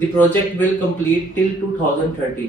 the project will complete till 2013.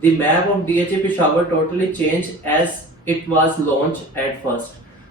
the map of DHA Peshawar totally changed as it was launched at first.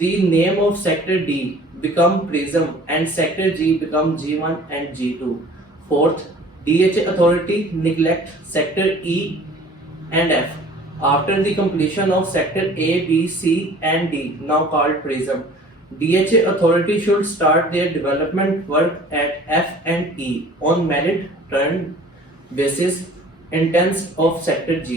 the name of sector D become Prism and sector G become G1 and G2. Fourth, DHA authority neglect sector E and F after the completion of sector A, B, C and D now called Prism. DHA authority should start their development work at F and E on merit turn basis intense of sector G.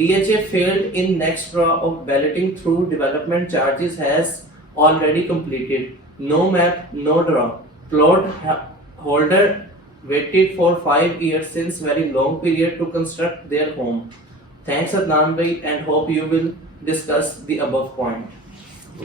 DHA failed in next draw of balloting through development charges has already completed. No map, no draw. Plot holder waited for 5 years since very long period to construct their home. Thanks Adnan bhai and hope you will discuss the above point.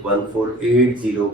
1480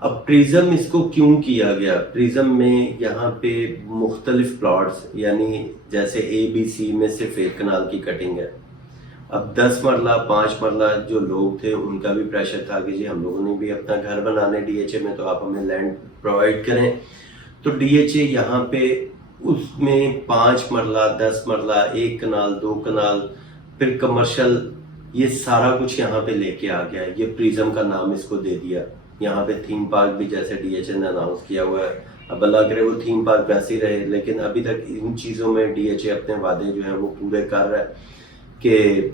اب prism اس کو کیوں کیا گیا؟ Prism میں یہاں پہ مختلف plots, یعنی جیسے اے بی سی میں صرف ایک کنال کی کٹنگ ہے. اب 10 مرلہ 5 مرلہ جو لوگ تھے ان کا بھی پریشر تھا کہ جی ہم لوگوں نے بھی اپنا گھر بنانے ڈی ایچ اے میں، تو آپ ہمیں لینڈ پرووائڈ کریں. تو ڈی ایچ اے یہاں پہ اس میں 5 مرلہ 10 مرلہ 1 کنال 2 کنال پھر کمرشل، یہ سارا کچھ یہاں پہ لے کے آ گیا ہے. یہ پریزم کا نام اس کو دے دیا. یہاں پہ تھیم پارک بھی جیسے ڈی ایچ اے نے اناؤنس کیا ہوا ہے، اب اللہ کرے وہ تھیم پارک ویسے ہی رہے، لیکن ابھی تک ان چیزوں میں ڈی ایچ اے اپنے وعدے جو ہیں وہ پورے کر رہا ہے کہ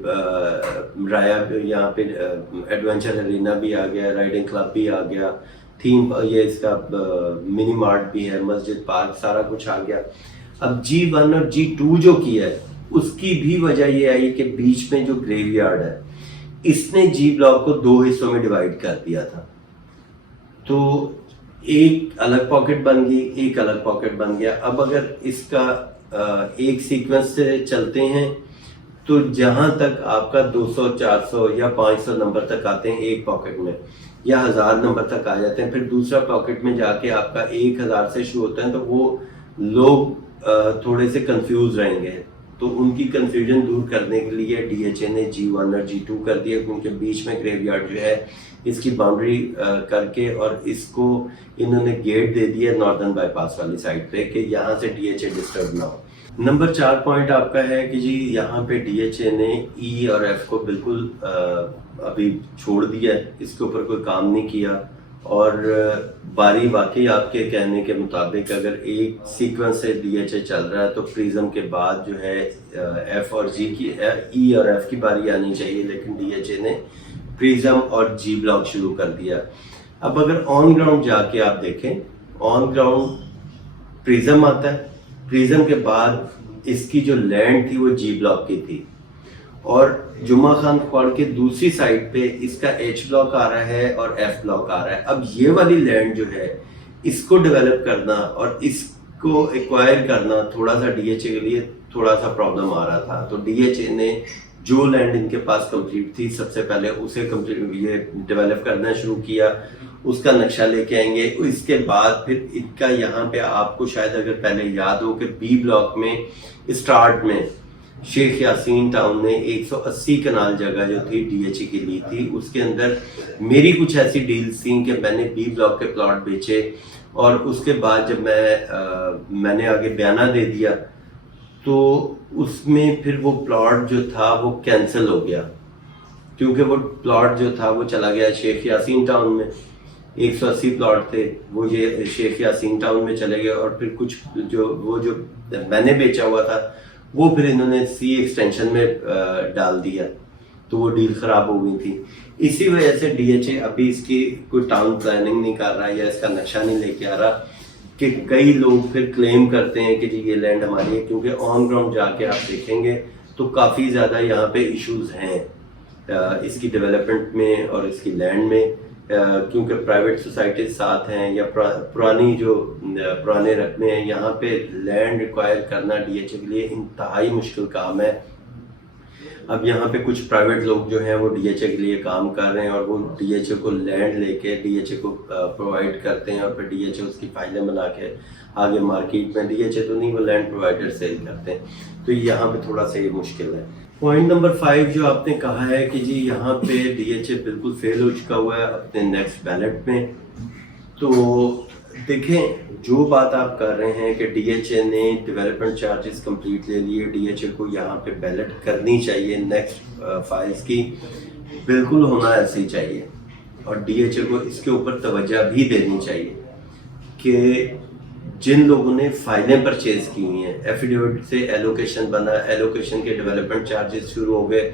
رایا یہاں پہ ایڈونچر ارینا بھی آ گیا، رائڈنگ کلب بھی آ گیا، تھیم یہ اس کا منی مارٹ بھی ہے، مسجد پارک سارا کچھ آ گیا. اب G1 اور G2 جو کیا ہے اس کی بھی وجہ یہ آئی کہ بیچ میں جو گریو یارڈ ہے اس نے جی بلاک کو 2 حصوں میں ڈیوائیڈ کر دیا تھا. تو ایک الگ پاکٹ بن گئی، ایک الگ پاکٹ بن گیا. اب اگر اس کا ایک سیکوینس سے چلتے ہیں تو جہاں تک آپ کا 200 400 یا 500 نمبر تک آتے ہیں ایک پاکٹ میں، یا 1000 نمبر تک آ جاتے ہیں، پھر دوسرا پاکٹ میں جا کے آپ کا 1000 سے شروع ہوتا ہے، تو وہ لوگ تھوڑے سے کنفیوز رہیں گے. تو ان کی کنفیوژن دور کرنے کے لیے ڈی ایچ اے نے G1 اور G2 کر دیا، کیونکہ بیچ میں گریو یارڈ جو ہے اس کی باؤنڈری کر کے اور اس کو انہوں نے گیٹ دے دیا ناردرن بائی پاس والی سائڈ پہ کہ یہاں سے ڈی ایچ اے ڈسٹرب نہ ہو. نمبر 4 پوائنٹ آپ کا ہے کہ جی یہاں پہ ڈی ایچ اے نے ای اور ایف کو بالکل ابھی چھوڑ دیا ہے، اس کے اوپر کوئی کام نہیں کیا. اور باری واقعی آپ کے کہنے کے مطابق اگر ایک سیکوینس سے ڈی ایچ اے چل رہا ہے تو پریزم کے بعد جو ہے ایف اور جی کی ای اور ایف کی باری آنی چاہیے، لیکن ڈی ایچ اے نے پریزم اور جی بلاک شروع کر دیا. اب اگر آن گراؤنڈ جا کے آپ دیکھیں، آن گراؤنڈ پریزم آتا ہے، پریزم کے بعد اس کی جو لینڈ تھی وہ جی بلاک کی تھی، اور جمعہ خان کھوڑ کے دوسری سائڈ پہ اس کا ایچ بلاک آ رہا ہے اور ایف بلاک آ رہا ہے. اب یہ والی لینڈ جو ہے اس کو ڈیولپ کرنا اور اس کو ایکوائر کرنا تھوڑا سا ڈی ایچ اے کے لیے تھوڑا سا پرابلم آ رہا تھا. تو ڈی ایچ اے نے جو لینڈ ان کے پاس کمپلیٹ تھی سب سے پہلے اسے یہ ڈیولپ کرنا شروع کیا، اس کا نقشہ لے کے آئیں گے. اس کے بعد پھر ان کا یہاں پہ آپ کو شاید اگر پہلے یاد ہو کہ بی بلاک میں اسٹارٹ میں شیخ یاسین ٹاؤن نے 180 کنال جگہ جو تھی ڈی ایچ اے کی لی تھی. اس کے اندر میری کچھ ایسی ڈیلز تھیں کہ میں نے بی بلاک کے پلاٹ بیچے، اور اس کے بعد جب میں نے آگے بیانہ دے دیا تو اس میں پھر وہ پلاٹ جو تھا وہ کینسل ہو گیا، کیونکہ وہ پلاٹ جو تھا وہ چلا گیا شیخ یاسین ٹاؤن میں. 180 پلاٹ تھے وہ یہ شیخ یاسین ٹاؤن میں چلے گئے، اور پھر کچھ جو میں نے بیچا ہوا تھا وہ پھر انہوں نے سی ایکسٹینشن میں ڈال دیا، تو وہ ڈیل خراب ہو گئی تھی. اسی وجہ سے ڈی ایچ اے ابھی اس کی کوئی ٹاؤن پلاننگ نہیں کر رہا یا اس کا نقشہ نہیں لے کے آ رہا، کہ کئی لوگ پھر کلیم کرتے ہیں کہ جی یہ لینڈ ہماری ہے. کیونکہ آن گراؤنڈ جا کے آپ دیکھیں گے تو کافی زیادہ یہاں پہ ایشوز ہیں اس کی ڈیولپمنٹ میں اور اس کی لینڈ میں، کیونکہ پرائیویٹ سوسائٹیز ساتھ ہیں یا پرانے رقمے ہیں. یہاں پہ لینڈ ریکوائر کرنا ڈی ایچ اے کے لیے انتہائی مشکل کام ہے. اب یہاں پہ کچھ پرائیویٹ لوگ جو ہیں وہ ڈی ایچ اے کے لیے کام کر رہے ہیں، اور وہ ڈی ایچ اے کو لینڈ لے کے ڈی ایچ اے کو پرووائڈ کرتے ہیں، اور پھر ڈی ایچ اے اس کی فائلیں بنا کے آگے مارکیٹ میں ڈی ایچ اے تو نہیں، وہ لینڈ پرووائڈر سیل کرتے ہیں. تو یہاں پہ تھوڑا سا یہ مشکل ہے. پوائنٹ نمبر 5 جو آپ نے کہا ہے کہ جی یہاں پہ ڈی ایچ اے بالکل فیل ہو چکا ہوا ہے اپنے نیکسٹ بیلٹ میں. تو دیکھیں جو بات آپ کر رہے ہیں کہ ڈی ایچ اے نے ڈیولپمنٹ چارجز کمپلیٹ لے لیے، ڈی ایچ اے کو یہاں پہ بیلٹ کرنی چاہیے نیکسٹ فائلز کی، بالکل ہونا ایسے ہی چاہیے. اور ڈی ایچ اے کو اس کے اوپر توجہ بھی دینی چاہیے کہ جن لوگوں نے فائلیں پرچیز کی ہوئی ہیں، ایفیڈیوٹ سے ایلوکیشن بنا، ایلوکیشن کے ڈیولپمنٹ چارجز شروع ہو گئے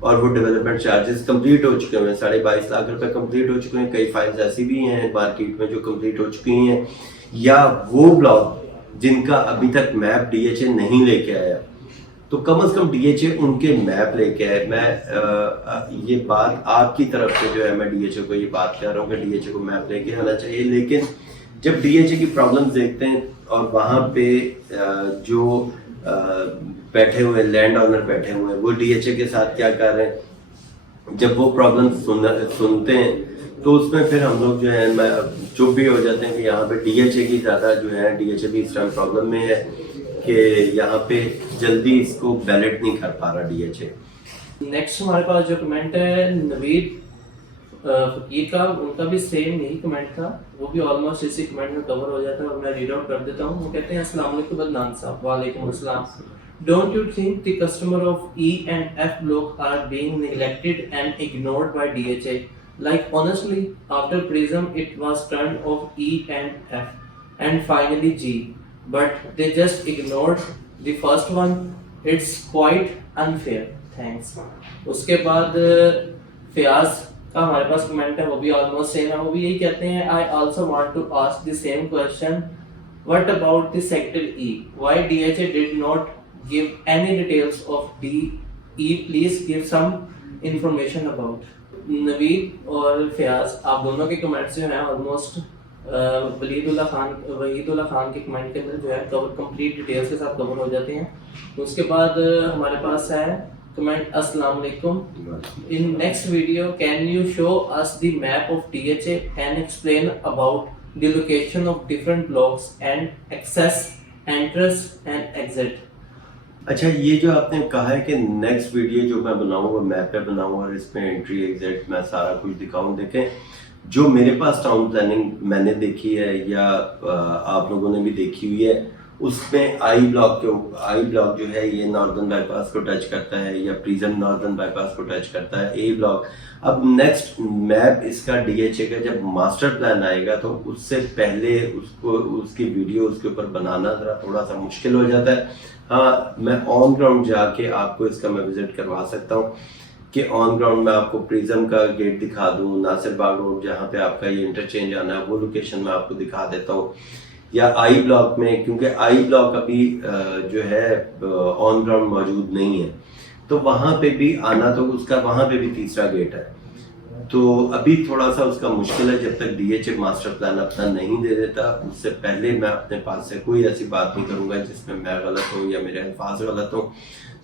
اور وہ ڈیولپمنٹ چارجز کمپلیٹ ہو چکے ہیں، 22.5 لاکھ روپے کمپلیٹ ہو چکے ہیں. کئی فائلز ایسی بھی ہیں مارکیٹ میں جو کمپلیٹ ہو چکی ہیں، یا وہ بلاک جن کا ابھی تک میپ ڈی ایچ اے نہیں لے کے آیا، تو کم از کم ڈی ایچ اے ان کے میپ لے کے آئے. میں یہ بات آپ کی طرف سے جو ہے میں ڈی ایچ اے کو یہ بات کہہ رہا ہوں کہ ڈی ایچ اے کو میپ لے کے آنا چاہیے. لیکن جب ڈی ایچ اے کی پرابلمز دیکھتے ہیں اور وہاں پہ جو بیٹھے ہوئے لینڈ آنر بیٹھے ہوئے ہیں وہ ڈی ایچ اے کے ساتھ کیا کر رہے ہیں، جب وہ پرابلم سنتے ہیں تو اس میں پھر ہم لوگ جو ہے میں چپ بھی ہو جاتے ہیں کہ یہاں پہ ڈی ایچ اے کی زیادہ جو ہے ڈی ایچ اے بھی اس ٹائم پرابلم میں ہے کہ یہاں پہ جلدی اس کو بیلٹ نہیں کر پا رہا ڈی ایچ اے. نیکسٹ ہمارے پاس جو کمنٹ ہے نوید فقیر کا، ان کا بھی سیم یہی کمنٹ تھا، وہ بھی آلموسٹ اسی کمنٹ میں کور ہو جاتا ہے اور میں ریڈ آؤٹ کر دیتا ہوں. وہ کہتے ہیں السلام علیکم عدنان صاحب. وعلیکم السلام. Don't you think the customer of E and F block are being neglected and ignored by DHA? Like honestly, after Prism it was turned off E and F and finally G, but they just ignored the first one. It's quite unfair. Thanks. اس کے بعد فیاض کا ہمارے پاس comment ہے، وہ بھی almost same ہے. وہ بھی یہی کہتے ہیں I also want to ask the same question. What about the sector E? Why DHA did not give any details of DE? Please give some information about. نوید اور فیاض آپ دونوں کے کمنٹس جو ہیں آلموسٹ وحید اللہ خان کے کمنٹ کے اندر جو ہے کمپلیٹ ڈیٹیلس کے ساتھ کور ہو جاتے ہیں. اس کے بعد ہمارے پاس ہے کمنٹ السلام علیکم. In next video can you show us the map of DHA and explain about the location of different blocks and access, entrance and exit. اچھا یہ جو آپ نے کہا ہے کہ نیکسٹ ویڈیو جو میں بناؤں گا میپ پہ بناؤں اور اس میں انٹری ایگزٹ میں سارا کچھ دکھاؤں. دیکھیں جو میرے پاس ٹاؤن پلاننگ میں نے دیکھی ہے یا آپ لوگوں نے بھی دیکھی ہوئی ہے، اس میں آئی بلاک جو ہے یہ ناردرن بائی پاس کو ٹچ کرتا ہے یا پریزم ناردرن بائی پاس کو ٹچ کرتا ہے اے بلاک. اب نیکسٹ میپ اس کا ڈی ایچ اے کا جب ماسٹر پلان آئے گا تو اس سے پہلے اس کی ویڈیو اس کے اوپر بنانا ذرا تھوڑا سا مشکل ہو جاتا ہے. ہاں میں آن گراؤنڈ جا کے آپ کو اس کا میں وزٹ کروا سکتا ہوں کہ آن گراؤنڈ میں آپ کو پریزم کا گیٹ دکھا دوں، ناصر باغ روڈ جہاں پہ آپ کا یہ انٹرچینج آنا ہے وہ لوکیشن میں آپ کو دکھا دیتا ہوں، یا آئی بلاک میں، کیونکہ آئی بلاک ابھی جو ہے آن گراؤنڈ موجود نہیں ہے تو وہاں پہ بھی آنا، تو اس کا وہاں پہ بھی تیسرا گیٹ ہے. تو ابھی تھوڑا سا اس کا مشکل ہے جب تک D H A master plan اپنا نہیں دے دیتا اس سے پہلے میں اپنے پاس سے کوئی ایسی بات نہیں کروں گا جس میں میں غلط ہوں یا میرے الفاظ غلط ہوں.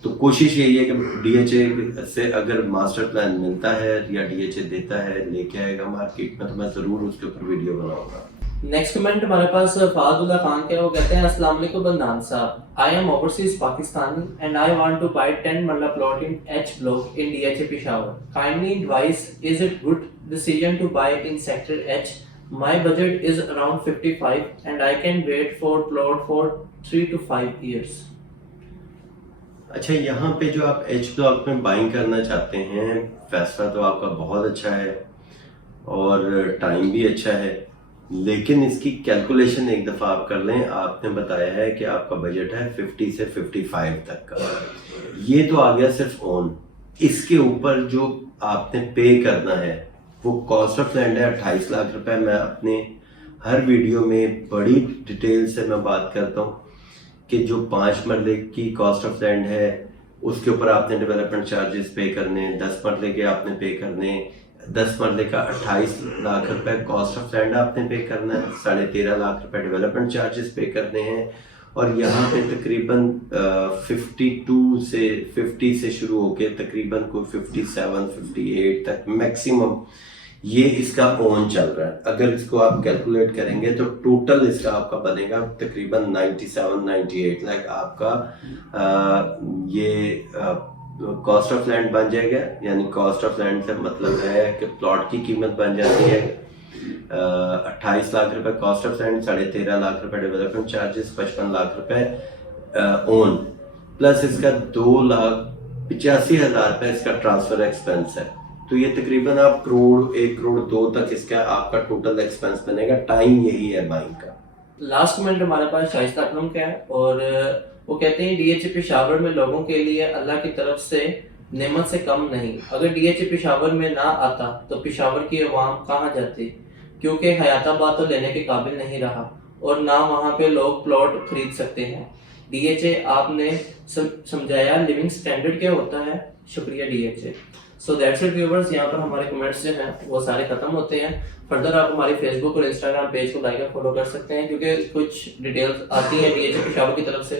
تو کوشش یہی ہے کہ ڈی ایچ اے سے اگر ماسٹر پلان ملتا ہے یا ڈی ایچ اے دیتا ہے لے کے آئے گا مارکیٹ میں تو میں ضرور اس کے اوپر ویڈیو بناؤں گا. نیکسٹ کمنٹ ہمارے پاس فہد اللہ خان کے، وہ کہتے ہیں السلام علیکم عدنان صاحب. I am overseas Pakistani and I want to buy 10 marla plot in H block in DHA Peshawar. Kindly advise, is it good decision to buy in sector H? My budget is around 55 and I can wait for plot for 3 to 5 years. اچھا یہاں پہ جو آپ H block میں buying کرنا چاہتے ہیں فیصلہ تو آپ کا بہت اچھا ہے اور ٹائم بھی اچھا ہے، لیکن اس کی کیلکولیشن ایک دفعہ آپ کر لیں. آپ نے بتایا ہے کہ آپ کا بجٹ ہے 50 سے 55 تک کا، یہ تو آ گیا صرف اون. اس کے اوپر جو آپ نے پے کرنا ہے وہ کاسٹ آف لینڈ ہے 28 لاکھ روپے. میں اپنے ہر ویڈیو میں بڑی ڈیٹیل سے میں بات کرتا ہوں کہ جو 5 مرلے کی کاسٹ آف لینڈ ہے اس کے اوپر آپ نے ڈیولپمنٹ چارجز پے کرنے، 10 مرلے کے آپ نے پے کرنے، 10 مرلے کا 28 لاکھ روپے کاسٹ آف لینڈ آپ نے پے کرنا ہے، 13.5 لاکھ روپے ڈیولپمنٹ چارجز پے کرنے ہیں، اور یہاں پہ تقریباً 50 سے شروع ہو کے تقریباً کوئی 57 58 تک میکسیمم یہ اس کا اون چل رہا ہے. اگر اس کو آپ کیلکولیٹ کریں گے تو ٹوٹل اس کا آپ کا بنے گا تقریباً 97-98 لاکھ آپ کا یہ کاسٹ آف لینڈ بن جائے گا. یعنی کاسٹ آف لینڈ سے مطلب ہے کہ پلاٹ کی قیمت بن جاتی ہے 28 لاکھ روپے کاسٹ آف لینڈ، 13.5 لاکھ روپے ڈیولپمنٹ چارجز، 55 لاکھ روپے اون، پلس اس کا 2,85,000 روپے اس کا ٹرانسفر ایکسپینس ہے. تو یہ تقریباً آپ 1 کروڑ 2 تک اس کا آپ کا ٹوٹل ایکسپینس بنے گا. ٹائم یہی ہے بائنگ کا. لاسٹ کمنٹ ہمارے پاس شائستہ اکرم کا ہے اور وہ کہتے ہیں ڈی ایچ اے پشاور میں لوگوں کے لیے اللہ کی طرف سے نعمت سے کم نہیں. اگر ڈی ایچ اے پشاور میں نہ آتا تو پشاور کی عوام کہاں جاتی، کیونکہ حیات آباد تو لینے کے قابل نہیں رہا اور نہ وہاں پہ لوگ پلاٹ خرید سکتے ہیں. ڈی ایچ اے آپ نے سمجھایا لیونگ سٹینڈرڈ کیا ہوتا ہے. شکریہ D H A. So that's it viewers, یہاں پر ہمارے کمنٹس جو ہیں وہ سارے ختم ہوتے ہیں. فردر آپ ہماری فیس بک اور انسٹاگرام پیج کو لائک اور فالو کر سکتے ہیں کیونکہ کچھ ڈیٹیلز آتی ہیں ڈی ایچ اے پشاور کی طرف سے